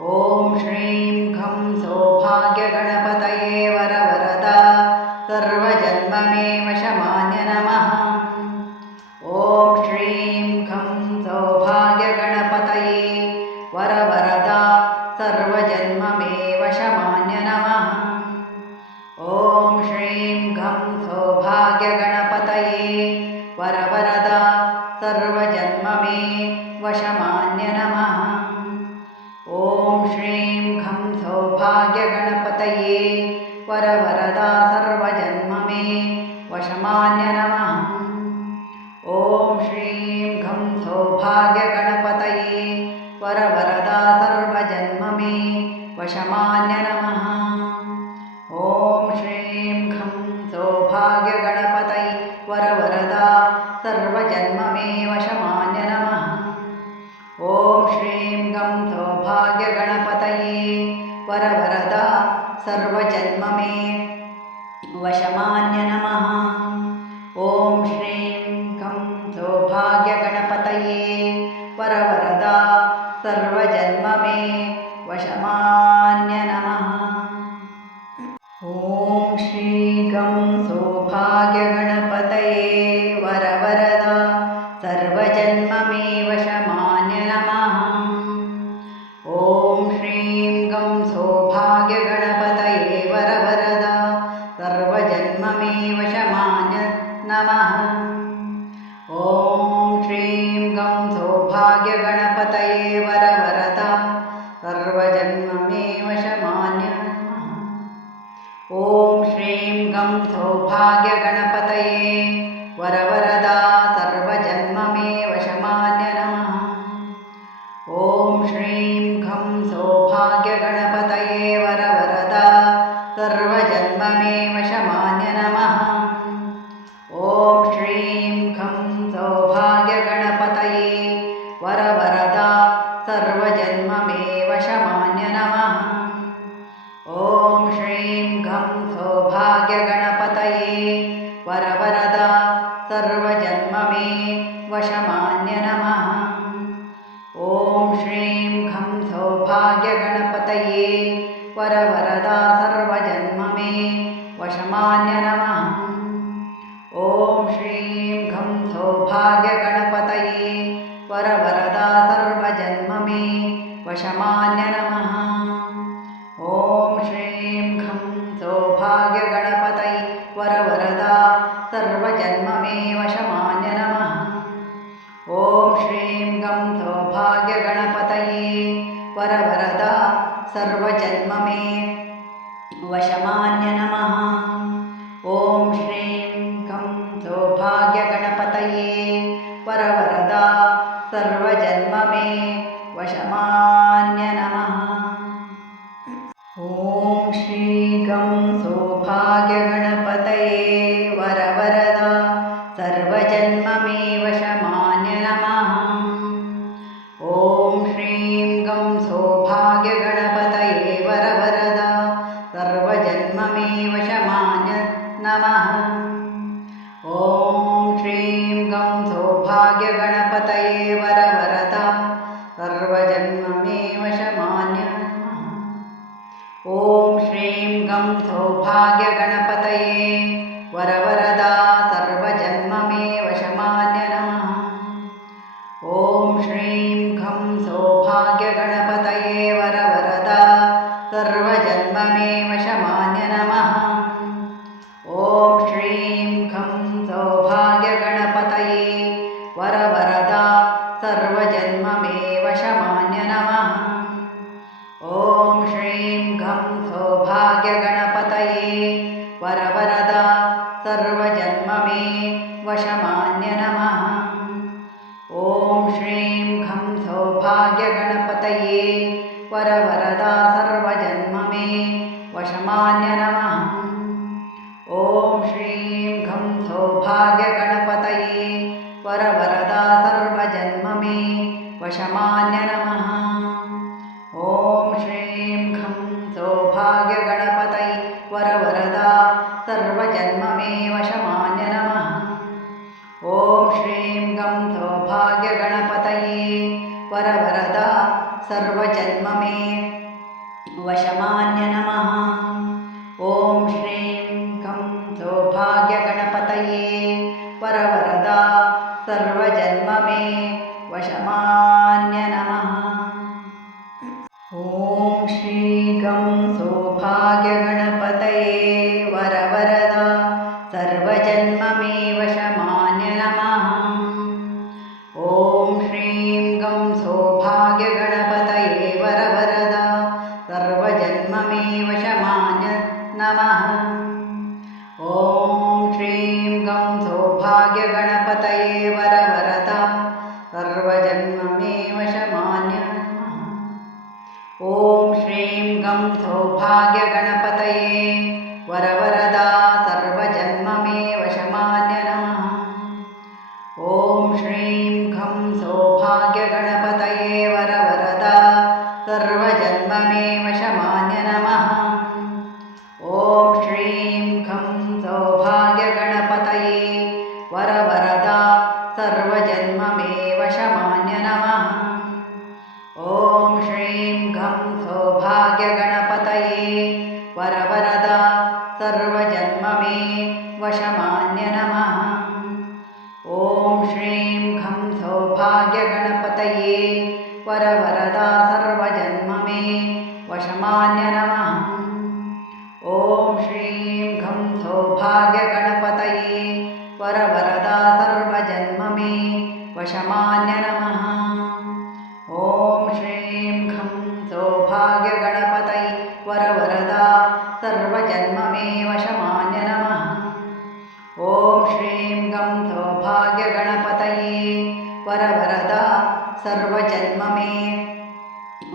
ॐ श्री वरदा सर्वजन्ममे वशमान्य नमः। ॐ श्रीं घं सौभाग्यगणपतये वरवरदा सर्वजन्म मे वशमान्य नमः। ॐ श्रीं घं सौभाग्यगणपतये वरवरदा सर्वजन्म मे वशमान्य नमः। ॐ श्रीं घं सौभाग्यगणः गणपतये वरवरदा सर्वजन्ममेव शमान्यं ॐ श्रीं गं सौभाग्यगणपतये वरवर परमान्य नम। ॐ श्रीं घं सौभाग्यगणपतये वरवरदा सर्वजन्ममे वशमान्य नमः। ॐ श्रीं घं सौभाग्यगणपतये वरवरदा वशमा नम। ओं ॐ श्रीं गं सौभाग्यगणपतये वरवरदा सर्वजन्ममे वरवरदा सर्वजन्म मे वशमान्य नमः। ॐ श्रीं घं सौभाग्यगणपतये वरवरदा सर्वजन्म मे वशमान्य नमः। ॐ श्रीगं सौभाग्यगणपतये वरवरदा सर्वजन्ममेव शमान्य नमः। ॐ श्रीं गं सौभाग्यगणपतये वरवरदा सर्वजन्ममेव शमान्य नमः। ॐ श्रीं गं सौभाग्यगणपतये वरवर घं सौभाग्यगणपतये वरवरदा सर्वजन्ममे वशमान्य नमः ॐ श्रीं घं सौभाग्यगणपतये वरवरदा सर्वजन्ममे वशमान्य नमः ॐ श्रीं वशमान्य नमः। ॐ श्रीं घं सौभाग्यगणपतये वरवरदा सर्वजन्ममे वशमान्य नमः। ॐ श्रीं घं सौभाग्यगणपतये वरवरदा सर्वजन्ममे वशमान्य नमः। ॐ श्रीं गं सौभाग्यगणपतये वरवरदा सर्वजन्ममे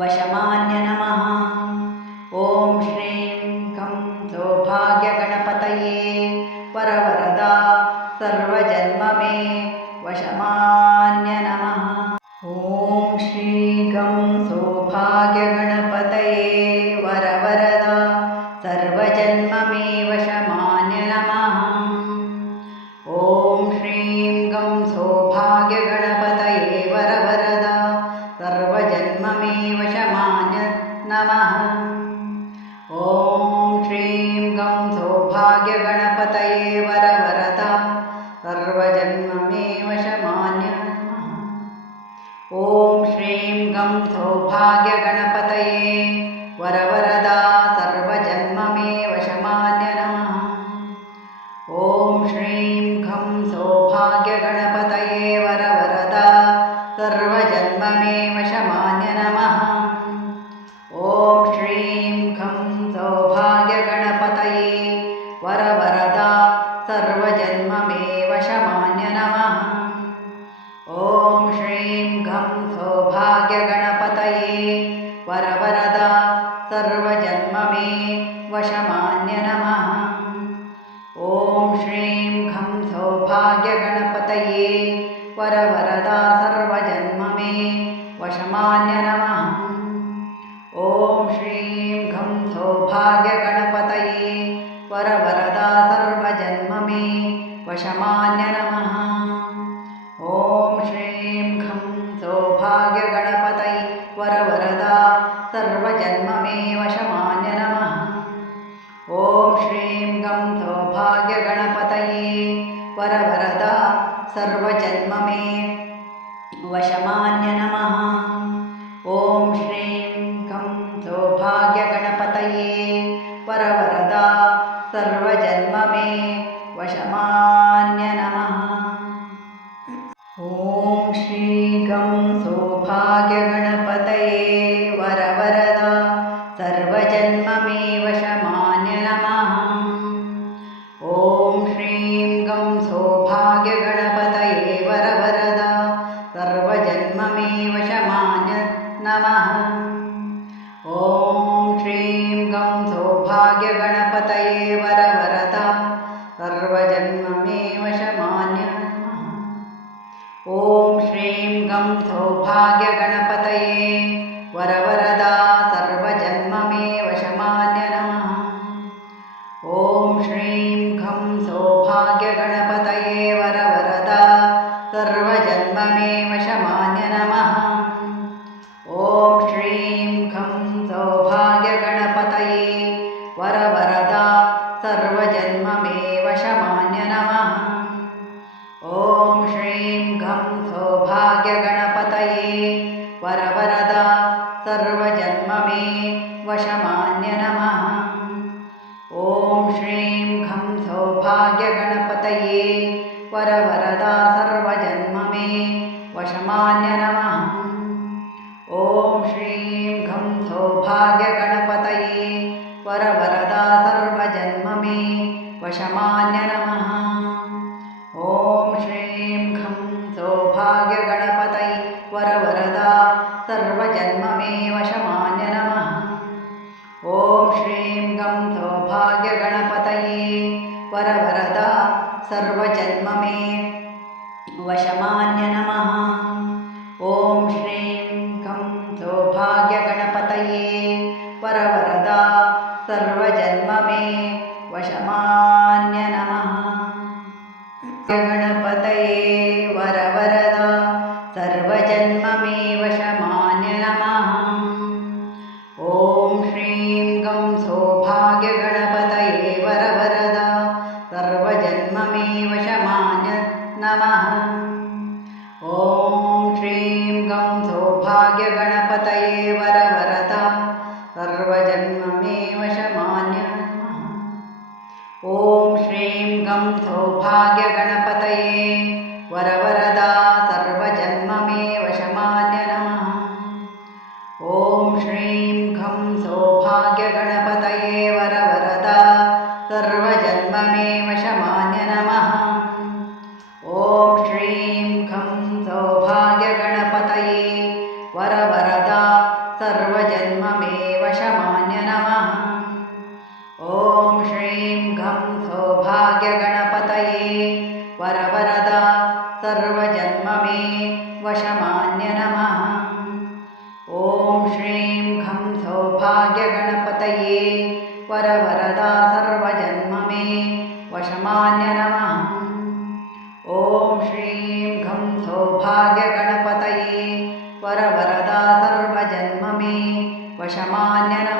वशमान्य नमः। ॐ श्रीं गं सौभाग्यगण वरदा सर्वजन्म मे वशमान्य नमः। वशमान्य नमः ॐ श्रीं घं सौभाग्यगणपतये वरवरदा सर्वजन्म मे वशमान्य नमः। ॐ श्रीं घं सौभाग्यगणपतये वरवरदा सर्वजन्म मे वशमान्य नमः। ॐ श्रीं गं सौभाग्यगणपतये वरवरदा सर्वजन्म मे वशमान्य नमः। ॐ श्रीं गं सौभाग्यगणपतये। वरवरदा सर्वजन्म मे वशमान्य ॐ श्रीं घं सौभाग्यगणपतये वरवरदा सर्वजन्म मे नमः। ॐ श्रीं घं सौभाग्यगणपतये वरवरदा सर्वजन्म मे वशमान्य नमः। ॐ श्रीं घं सौभाग्यगणपतये वरवरदा सर्वजन्म मे वशमान्य नमः। ॐ श्रीं घं सौभाग्यगणपतये वरवरदा सर्वजन्म मे वशमान्य नमः। ॐ श्रीं घं सौभाग्यगणपतये वरवरदा सर्वजन्म मे वशमान्य नमः